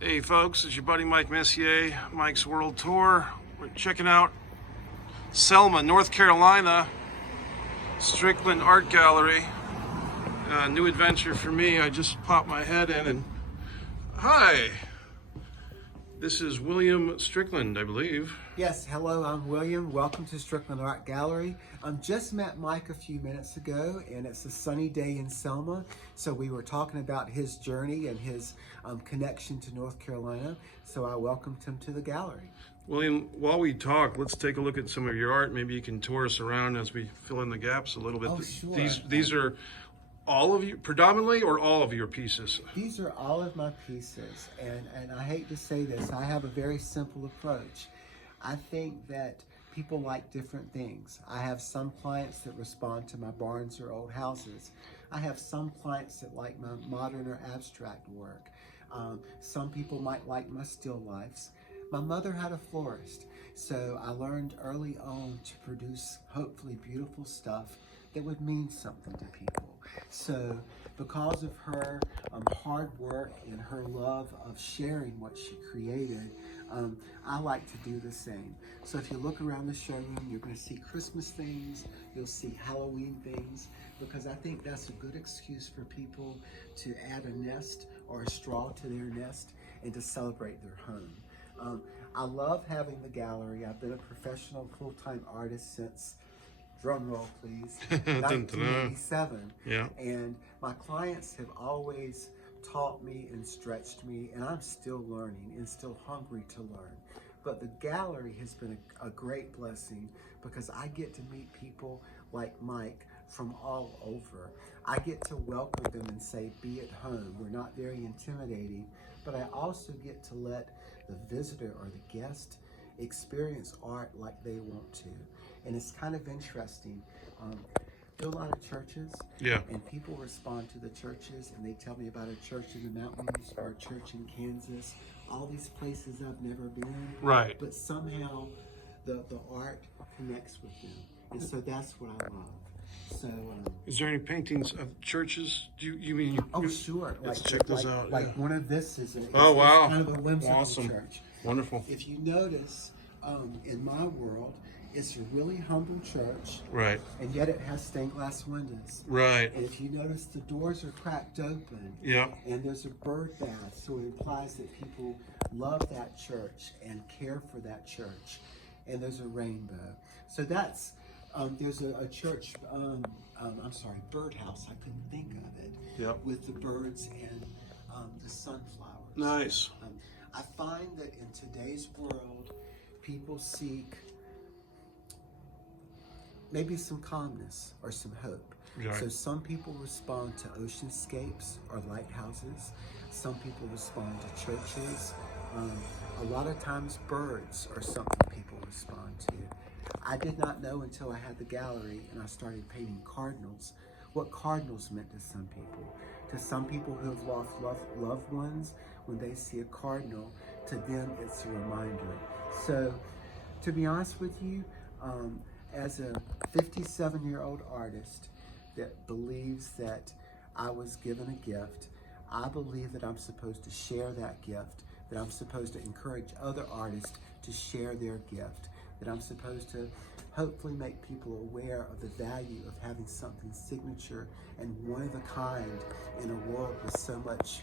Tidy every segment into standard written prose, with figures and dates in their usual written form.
Hey folks, it's your buddy Mike Messier, Mike's World Tour. We're checking out Selma, North Carolina, Strickland Art Gallery. New adventure for me. I just popped my head in and hi, this is William Strickland, I believe. Yes, hello, I'm William. Welcome to Strickland Art Gallery. Just met Mike a few minutes ago, and it's a sunny day in Selma. So we were talking about his journey and his connection to North Carolina. So I welcomed him to the gallery. William, while we talk, let's take a look at some of your art. Maybe you can tour us around as we fill in the gaps a little bit. Oh, sure. These are all of you, predominantly, or all of your pieces? These are all of my pieces, and I hate to say this, I have a very simple approach. I think that people like different things. I have some clients that respond to my barns or old houses. I have some clients that like my modern or abstract work. Some people might like my still lifes. My mother had a florist, so I learned early on to produce hopefully beautiful stuff that would mean something to people. So because of her hard work and her love of sharing what she created, I like to do the same. So if you look around the showroom, you're going to see Christmas things, you'll see Halloween things, because I think that's a good excuse for people to add a nest or a straw to their nest and to celebrate their home. I love having the gallery. I've been a professional full-time artist since, drum roll please, 1987. Yeah. And my clients have always taught me and stretched me, and I'm still learning and still hungry to learn. But the gallery has been a great blessing because I get to meet people like Mike from all over. I get to welcome them and say, be at home. We're not very intimidating, but I also get to let the visitor or the guest experience art like they want to. And it's kind of interesting. Do a lot of churches, Yeah. and people respond to the churches, and they tell me about a church in the mountains or a church in Kansas, all these places I've never been. Right. But somehow the art connects with them, and so that's what I love. So, Is there any paintings of churches? You mean? oh sure, Let's check those out. Like one of this is Oh, wow. kind of a whimsical Awesome. church. Wonderful. If you notice, in my world, it's a really humble church, Right. and yet it has stained glass windows. Right. And if you notice, the doors are cracked open. Yeah. And there's a bird bath, so it implies that people love that church and care for that church. And there's a rainbow. So that's, there's a church, birdhouse, I couldn't think of it, Yep. with the birds and the sunflowers. Nice. I find that in today's world, people seek maybe some calmness or some hope. Right. So some people respond to oceanscapes or lighthouses. Some people respond to churches. A lot of times birds are something people respond to. I did not know until I had the gallery and I started painting cardinals what cardinals meant to some people. To some people who have lost loved ones, when they see a cardinal, to them it's a reminder. So to be honest with you, as a 57-year-old artist that believes that I was given a gift, I believe that I'm supposed to share that gift, that I'm supposed to encourage other artists to share their gift, that I'm supposed to hopefully make people aware of the value of having something signature and one of a kind in a world with so much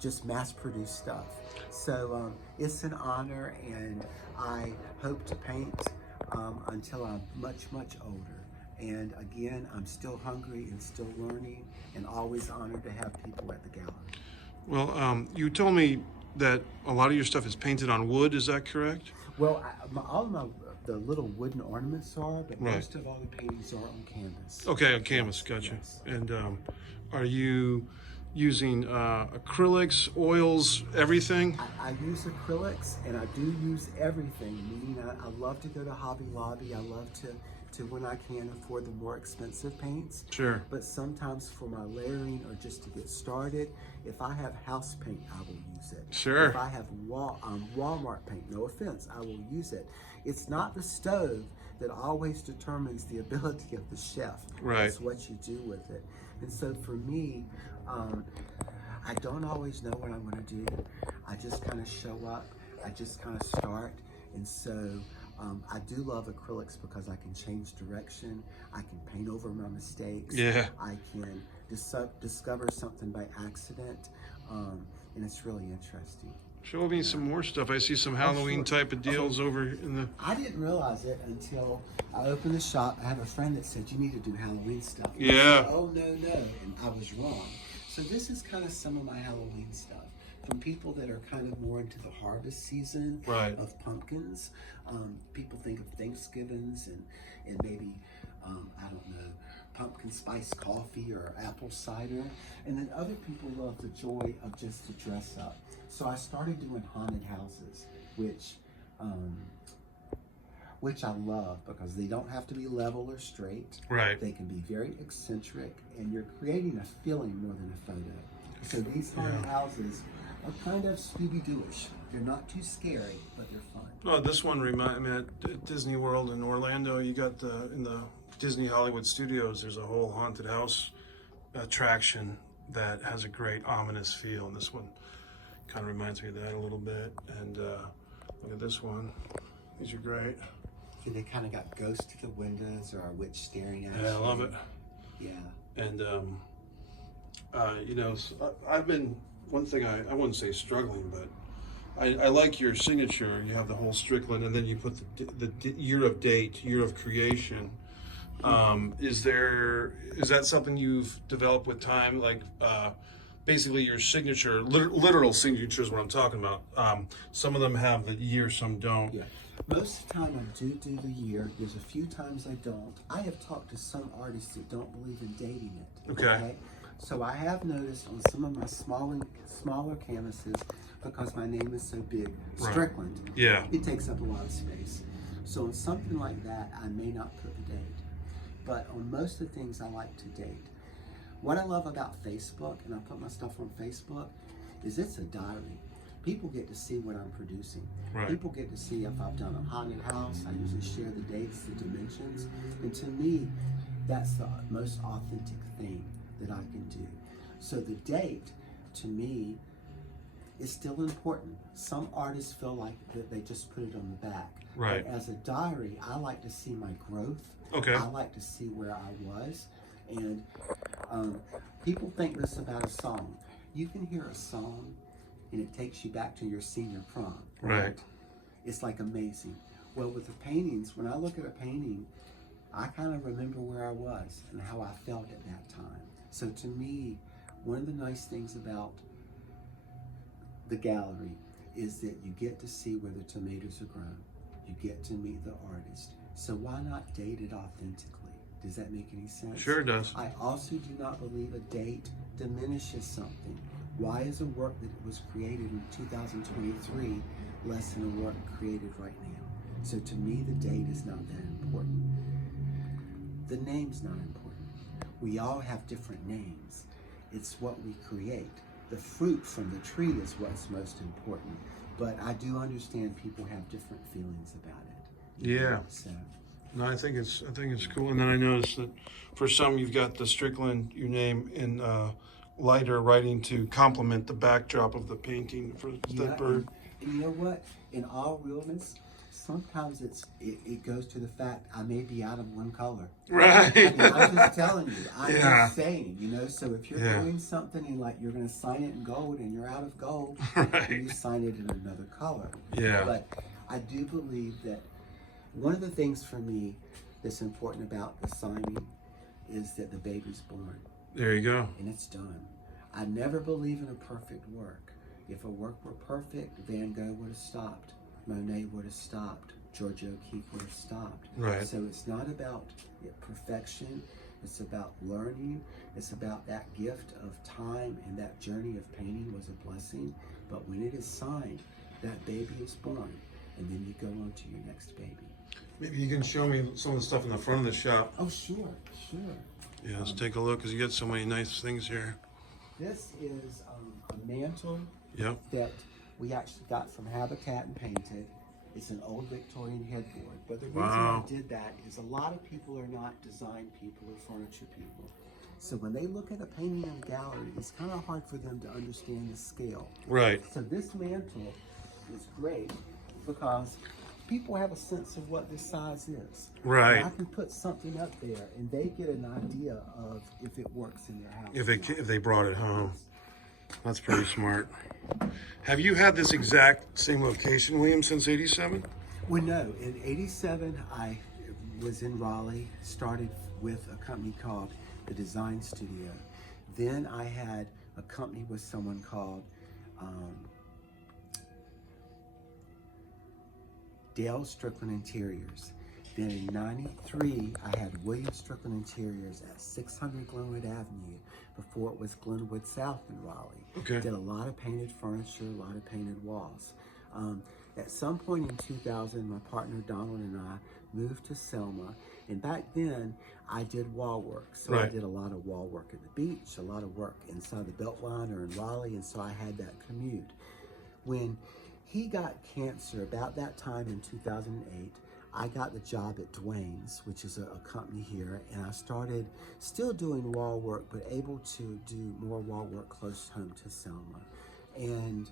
just mass-produced stuff. So it's an honor, and I hope to paint until I'm much, much older. And again, I'm still hungry and still learning, and always honored to have people at the gallery. Well, you told me that a lot of your stuff is painted on wood. Is that correct? Well, all of the little wooden ornaments are, but Right. most of all the paintings are on canvas. Okay, on canvas. Gotcha. Yes. And are you using acrylics, oils, everything? I use acrylics, and I do use everything, meaning I love to go to Hobby Lobby. I love to when I can afford the more expensive paints. Sure. But sometimes for my layering or just to get started, if I have house paint, I will use it. Sure. If I have Walmart paint, no offense, I will use it. It's not the stove that always determines the ability of the chef. Right. It's what you do with it. And so for me, I don't always know what I'm going to do. I just kind of show up. I just kind of start. And so I do love acrylics because I can change direction. I can paint over my mistakes. Yeah. I can discover something by accident. And it's really interesting. Show me some more stuff. I see some Halloween sure. type of deals over in the... I didn't realize it until I opened the shop. I have a friend that said, you need to do Halloween stuff. And I Yeah. said, oh, no. And I was wrong. So this is kind of some of my Halloween stuff. From people that are kind of more into the harvest season Right. of pumpkins. People think of Thanksgivings and maybe, I don't know, pumpkin spice coffee or apple cider. And then other people love the joy of just to dress up. So I started doing haunted houses, which I love because they don't have to be level or straight. Right. They can be very eccentric, and you're creating a feeling more than a photo. So these haunted houses are kind of Scooby-Doo-ish. They're not too scary, but they're fun. Oh, this one reminds me at Disney World in Orlando. You got in the Disney Hollywood Studios. There's a whole haunted house attraction that has a great ominous feel, and this one kind of reminds me of that a little bit. And look at this one. These are great. See, they kind of got ghosts to the windows or a witch staring at you. Yeah, I love it. Yeah. And you know, I've been, one thing I wouldn't say struggling, but I like your signature. You have the whole Strickland, and then you put the year of date, year of creation. Is that something you've developed with time? Like basically your signature, literal signature is what I'm talking about. Some of them have the year, some don't. Yeah. Most of the time I do the year. There's a few times I don't. I have talked to some artists that don't believe in dating it. Okay. So I have noticed on some of my smaller canvases, because my name is so big, Strickland, Yeah. it takes up a lot of space. So on something like that, I may not put the date. But on most of the things, I like to date. What I love about Facebook, and I put my stuff on Facebook, is it's a diary. People get to see what I'm producing. Right. People get to see if I've done a haunted house. I usually share the dates, the dimensions. And to me, that's the most authentic thing that I can do. So the date, to me, is still important. Some artists feel like that they just put it on the back. Right. But as a diary, I like to see my growth. Okay. I like to see where I was. And people think this about a song. You can hear a song and it takes you back to your senior prom. Right. It's like amazing. Well, with the paintings, when I look at a painting, I kind of remember where I was and how I felt at that time. So to me, one of the nice things about the gallery is that you get to see where the tomatoes are grown. You get to meet the artist. So why not date it authentically? Does that make any sense? Sure does. I also do not believe a date diminishes something. Why is a work that was created in 2023 less than a work created right now? So to me, the date is not that important. The name's not important. We all have different names. It's what we create. The fruit from the tree is what's most important. But I do understand people have different feelings about it. Yeah. So. No, I think it's cool. And then I noticed that for some you've got the Strickland, your name in lighter writing to complement the backdrop of the painting for that bird. And you know what? In all realness, sometimes it goes to the fact I may be out of one color. Right. I mean, I'm just telling you. I'm Yeah. just saying, you know. So if you're doing something and like you're going to sign it in gold and you're out of gold, Right. you sign it in another color. Yeah. But I do believe that one of the things for me that's important about the signing is that the baby's born. There you go. And it's done. I never believe in a perfect work. If a work were perfect, Van Gogh would have stopped. Monet would have stopped. Georgia O'Keeffe would have stopped. Right. So it's not about perfection. It's about learning. It's about that gift of time, and that journey of painting was a blessing. But when it is signed, that baby is born, and then you go on to your next baby. Maybe you can show me some of the stuff in the front of the shop. Oh, sure. Yeah, let's take a look because you got so many nice things here. This is a mantle Yep. that we actually got from Habitat and painted. It's an old Victorian headboard. But the reason Wow. I did that is a lot of people are not design people or furniture people. So when they look at a painting in a gallery, it's kind of hard for them to understand the scale. Right. So this mantle is great because people have a sense of what this size is. Right. And I can put something up there and they get an idea of if it works in their house. If they brought it home. That's pretty smart. Have you had this exact same location, William, since 87? Well, no. In 87, I was in Raleigh, started with a company called the Design Studio. Then I had a company with someone called Dale Strickland Interiors. Then in 93, I had William Strickland Interiors at 600 Glenwood Avenue before it was Glenwood South in Raleigh. Okay. Did a lot of painted furniture, a lot of painted walls. At some point in 2000, my partner Donald and I moved to Selma. And back then, I did wall work. So Right. I did a lot of wall work at the beach, a lot of work inside the Beltline or in Raleigh. And so I had that commute. When he got cancer about that time in 2008, I got the job at Dwayne's, which is a company here, and I started still doing wall work, but able to do more wall work close home to Selma. And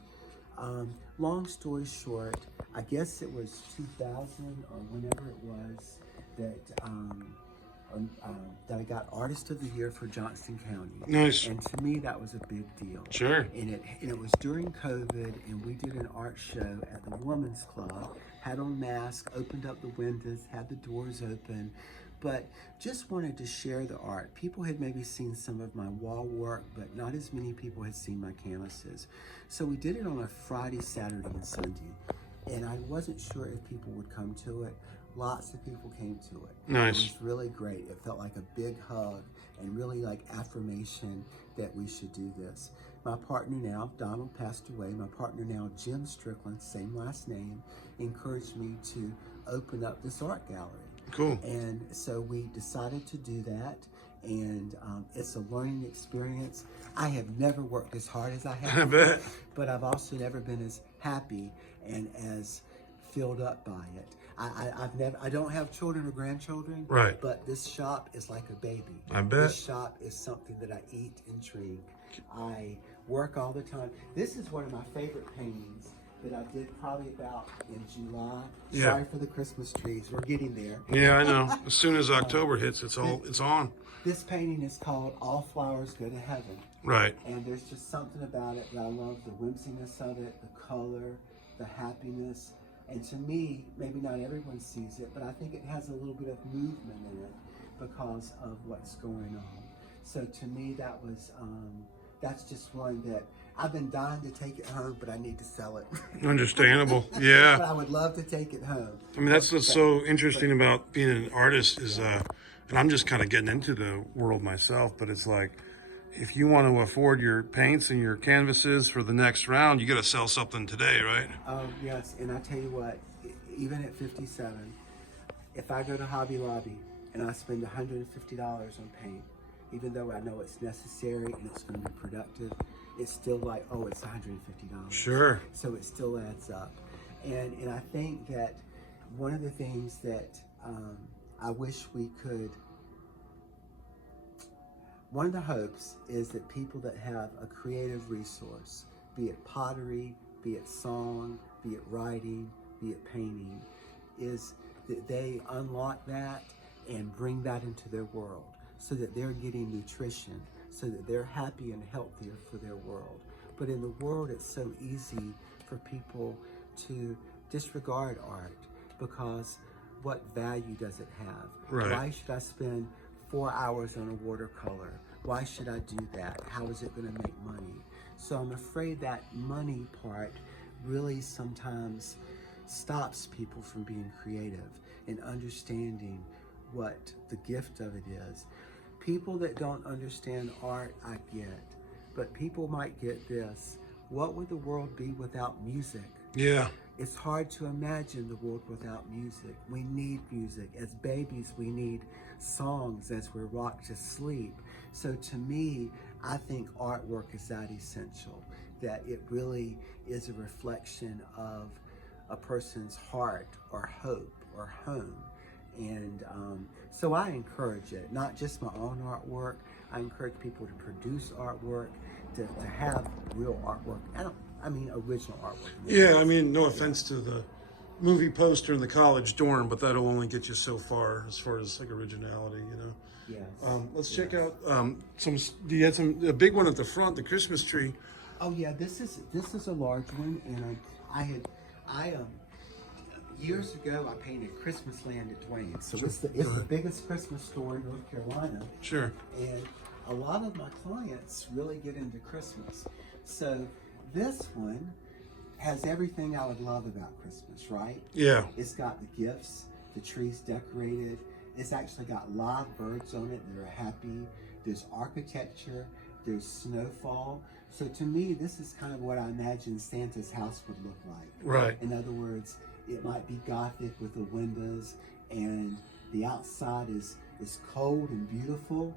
long story short, I guess it was 2000 or whenever it was that I got Artist of the Year for Johnston County. Nice. And to me, that was a big deal. Sure. And it was during COVID, and we did an art show at the Women's Club, had on masks, opened up the windows, had the doors open, but just wanted to share the art. People had maybe seen some of my wall work, but not as many people had seen my canvases. So we did it on a Friday, Saturday, and Sunday, and I wasn't sure if people would come to it. Lots of people came to it. Nice. It was really great. It felt like a big hug and really like affirmation that we should do this. My partner now, Donald passed away. My partner now, Jim Strickland, same last name, encouraged me to open up this art gallery. Cool. And so we decided to do that. And it's a learning experience. I have never worked as hard as I have. I bet. But I've also never been as happy and as filled up by it. I don't have children or grandchildren, Right. but this shop is like a baby. I bet. This shop is something that I eat and drink. I work all the time. This is one of my favorite paintings that I did probably about in July. Yeah. Sorry for the Christmas trees. We're getting there. Yeah, I know. As soon as October hits, it's on. This painting is called All Flowers Go to Heaven. Right. And there's just something about it that I love, the whimsiness of it, the color, the happiness. And to me, maybe not everyone sees it, but I think it has a little bit of movement in it because of what's going on. So to me, that's just one that I've been dying to take it home, but I need to sell it. Understandable. But Yeah. I would love to take it home. I mean, that's what's so interesting about being an artist is, and I'm just kind of getting into the world myself, but it's like, if you want to afford your paints and your canvases for the next round, you got to sell something today, right? Yes, and I tell you what, even at 57, if I go to Hobby Lobby and I spend $150 on paint, even though I know it's necessary and it's going to be productive, it's still like, oh, it's $150. Sure. So it still adds up. And I think that one of the things that I wish we could, one of the hopes is that people that have a creative resource, be it pottery, be it song, be it writing, be it painting, is that they unlock that and bring that into their world so that they're getting nutrition, so that they're happy and healthier for their world. But in the world, it's so easy for people to disregard art because what value does it have? Right. Why should I spend 4 hours on a watercolor? Why should I do that? How is it going to make money? So I'm afraid that money part really sometimes stops people from being creative and understanding what the gift of it is. People that don't understand art, I get, but people might get this. What would the world be without music? Yeah. It's hard to imagine the world without music. We need music. As babies, we need songs as we're rocked to sleep. So to me, I think artwork is that essential, that it really is a reflection of a person's heart or hope or home. And so I encourage it, not just my own artwork. I encourage people to produce artwork, to have real artwork. I mean original artwork. Yeah, I mean, no offense to the movie poster in the college dorm, but that'll only get you so far as like originality, you know. Yes. Let's check out some. You had a big one at the front, the Christmas tree. Oh yeah, this is a large one, and I years ago I painted Christmas Land at Dwayne, so it's the biggest Christmas store in North Carolina. Sure. And a lot of my clients really get into Christmas, so this one has everything I would love about Christmas, right? Yeah. It's got the gifts, the tree's decorated. It's actually got live birds on it that are happy. There's architecture. There's snowfall. So to me, this is kind of what I imagine Santa's house would look like. Right. In other words, it might be Gothic with the windows, and the outside is cold and beautiful,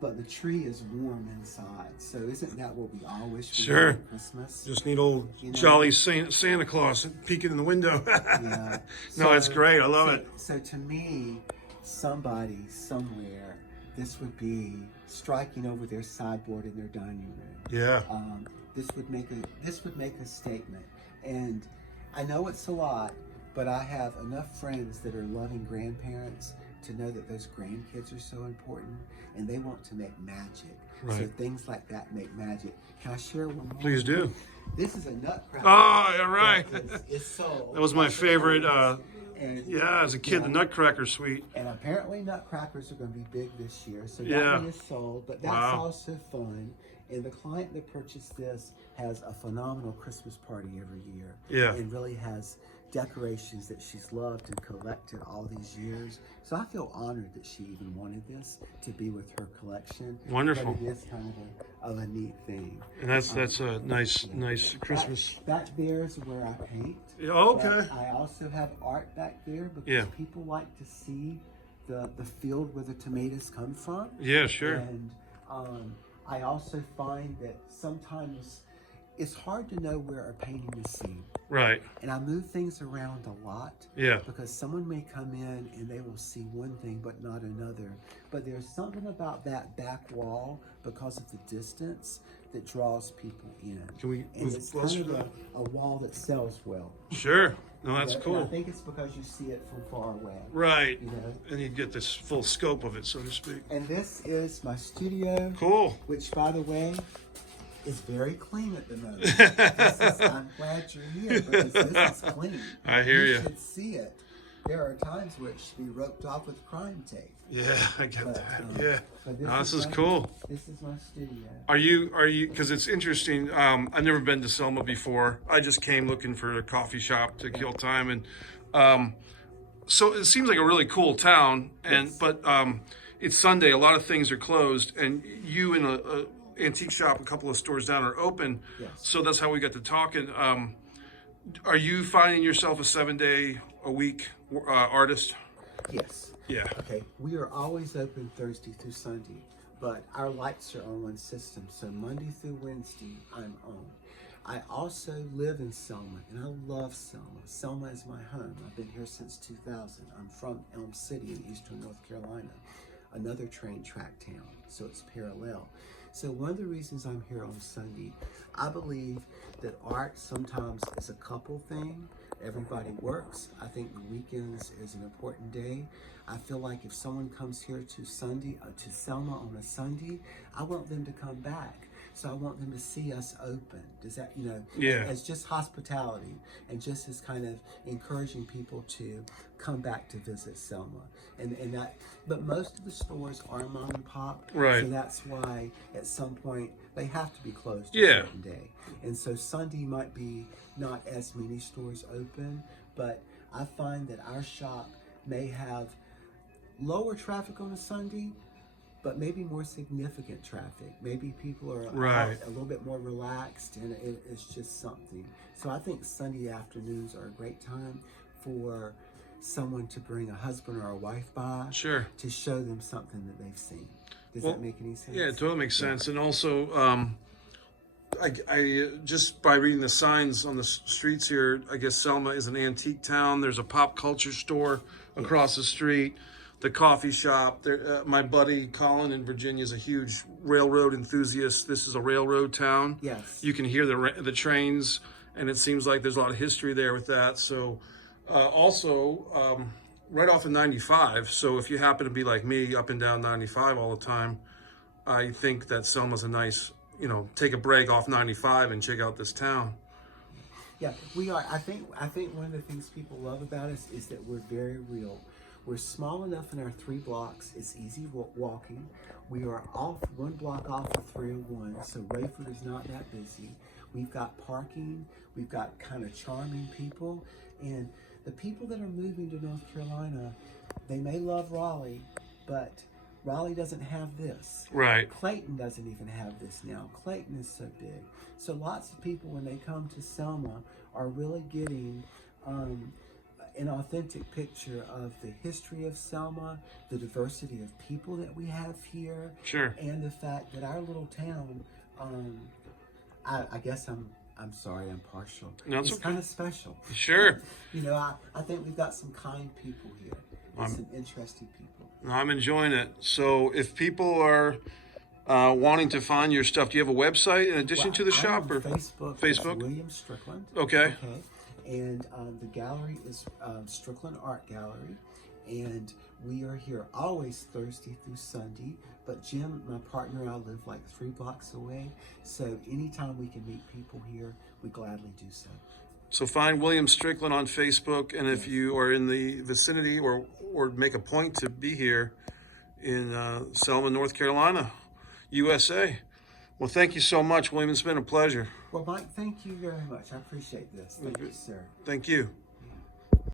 but the tree is warm inside. So isn't that what we all wish we had at Christmas? Just need old jolly Santa Claus peeking in the window. Yeah. No, it's great. I love it. So to me, somebody somewhere, this would be striking over their sideboard in their dining room. Yeah. This would make a statement. And I know it's a lot, but I have enough friends that are loving grandparents to know that those grandkids are so important, and they want to make magic. Right. So things like that make magic. Can I share one more? Please do. This is a nutcracker. Oh, yeah, right. It's sold. That was my favorite. And, yeah, as a kid, the Nutcracker Suite. And apparently nutcrackers are going to be big this year. So that Yeah. one is sold, but that's also fun. And the client that purchased this has a phenomenal Christmas party every year. Yeah. And really has decorations that she's loved and collected all these years. So I feel honored that she even wanted this to be with her collection. Wonderful. But it is kind of a neat thing. And that's a nice Christmas. Back there is where I paint. Yeah, okay. But I also have art back there because people like to see the field where the tomatoes come from. Yeah, sure. And I also find that sometimes it's hard to know where a painting is seen. Right. And I move things around a lot. Yeah. Because someone may come in and they will see one thing but not another. But there's something about that back wall, because of the distance, that draws people in. Can we and move it's closer kind of a wall that sells well. Sure. No, that's And cool. I think it's because you see it from far away. Right. You know? And you get this full scope of it, so to speak. And this is my studio. Cool. Which, by the way, is very clean at the moment. I'm glad you're here because this is clean. I hear you. You should see it. There are times where it should be roped off with crime tape. Yeah, I get But, that. but No, this is cool. This is my studio. Are you, because it's interesting. I've never been to Selma before. I just came looking for a coffee shop to kill time. And so it seems like a really cool town. But it's Sunday. A lot of things are closed. And you in a antique shop, a couple of stores down, are open. Yes. So that's how we got to talking. Are you finding yourself a 7-day-a-week artist? Yes. Yeah. Okay. We are always open Thursday through Sunday, but our lights are on one system. So Monday through Wednesday, I'm on. I also live in Selma, and I love Selma. Selma is my home. I've been here since 2000. I'm from Elm City in eastern North Carolina, another train track town, so it's parallel. So one of the reasons I'm here on Sunday, I believe that art sometimes is a couple thing. Everybody works. I think the weekends is an important day. I feel like if someone comes here to Selma on a Sunday, I want them to come back. So I want them to see us open. Does that, as just hospitality and just as kind of encouraging people to come back to visit Selma. And that, but most of the stores are mom and pop. Right. So that's why at some point they have to be closed a Yeah. certain day. And so Sunday might be not as many stores open, but I find that our shop may have lower traffic on a Sunday, but maybe more significant traffic. Maybe people are Right. out a little bit more relaxed, and it's just something. So I think Sunday afternoons are a great time for someone to bring a husband or a wife by Sure. to show them something that they've seen. Does that make any sense? Yeah, it totally makes sense. And also, I just by reading the signs on the streets here, I guess Selma is an antique town. There's a pop culture store across the street. the coffee shop. There, my buddy Colin in Virginia is a huge railroad enthusiast. This is a railroad town. Yes. You can hear the trains, and it seems like there's a lot of history there with that. So, also right off of 95. So if you happen to be like me, up and down 95 all the time, I think that Selma's a nice, take a break off 95 and check out this town. Yeah, we are. I think one of the things people love about us is that we're very real. We're small enough in our 3 blocks. It's easy walking. We are off 1 block off of 301, so Rayford is not that busy. We've got parking. We've got kind of charming people, and the people that are moving to North Carolina, they may love Raleigh, but Raleigh doesn't have this. Right. Clayton doesn't even have this now. Clayton is so big. So lots of people, when they come to Selma, are really getting an authentic picture of the history of Selma, the diversity of people that we have here, Sure. and the fact that our little town, I guess I'm sorry, I'm partial. No, it's it's okay. kind of special. Sure. I think we've got some kind people here and some interesting people. I'm enjoying it. So if people are wanting to find your stuff, do you have a website in addition to the shop? I'm on Facebook. Facebook? It's William Strickland. Okay. And the gallery is Strickland Art Gallery. And we are here always Thursday through Sunday. But Jim, my partner, and I live like 3 blocks away. So anytime we can meet people here, we gladly do so. So find William Strickland on Facebook, and if you are in the vicinity or make a point to be here in Selma, North Carolina, USA. Well, thank you so much, William. It's been a pleasure. Well, Mike, thank you very much. I appreciate this. Thank you, sir. Thank you.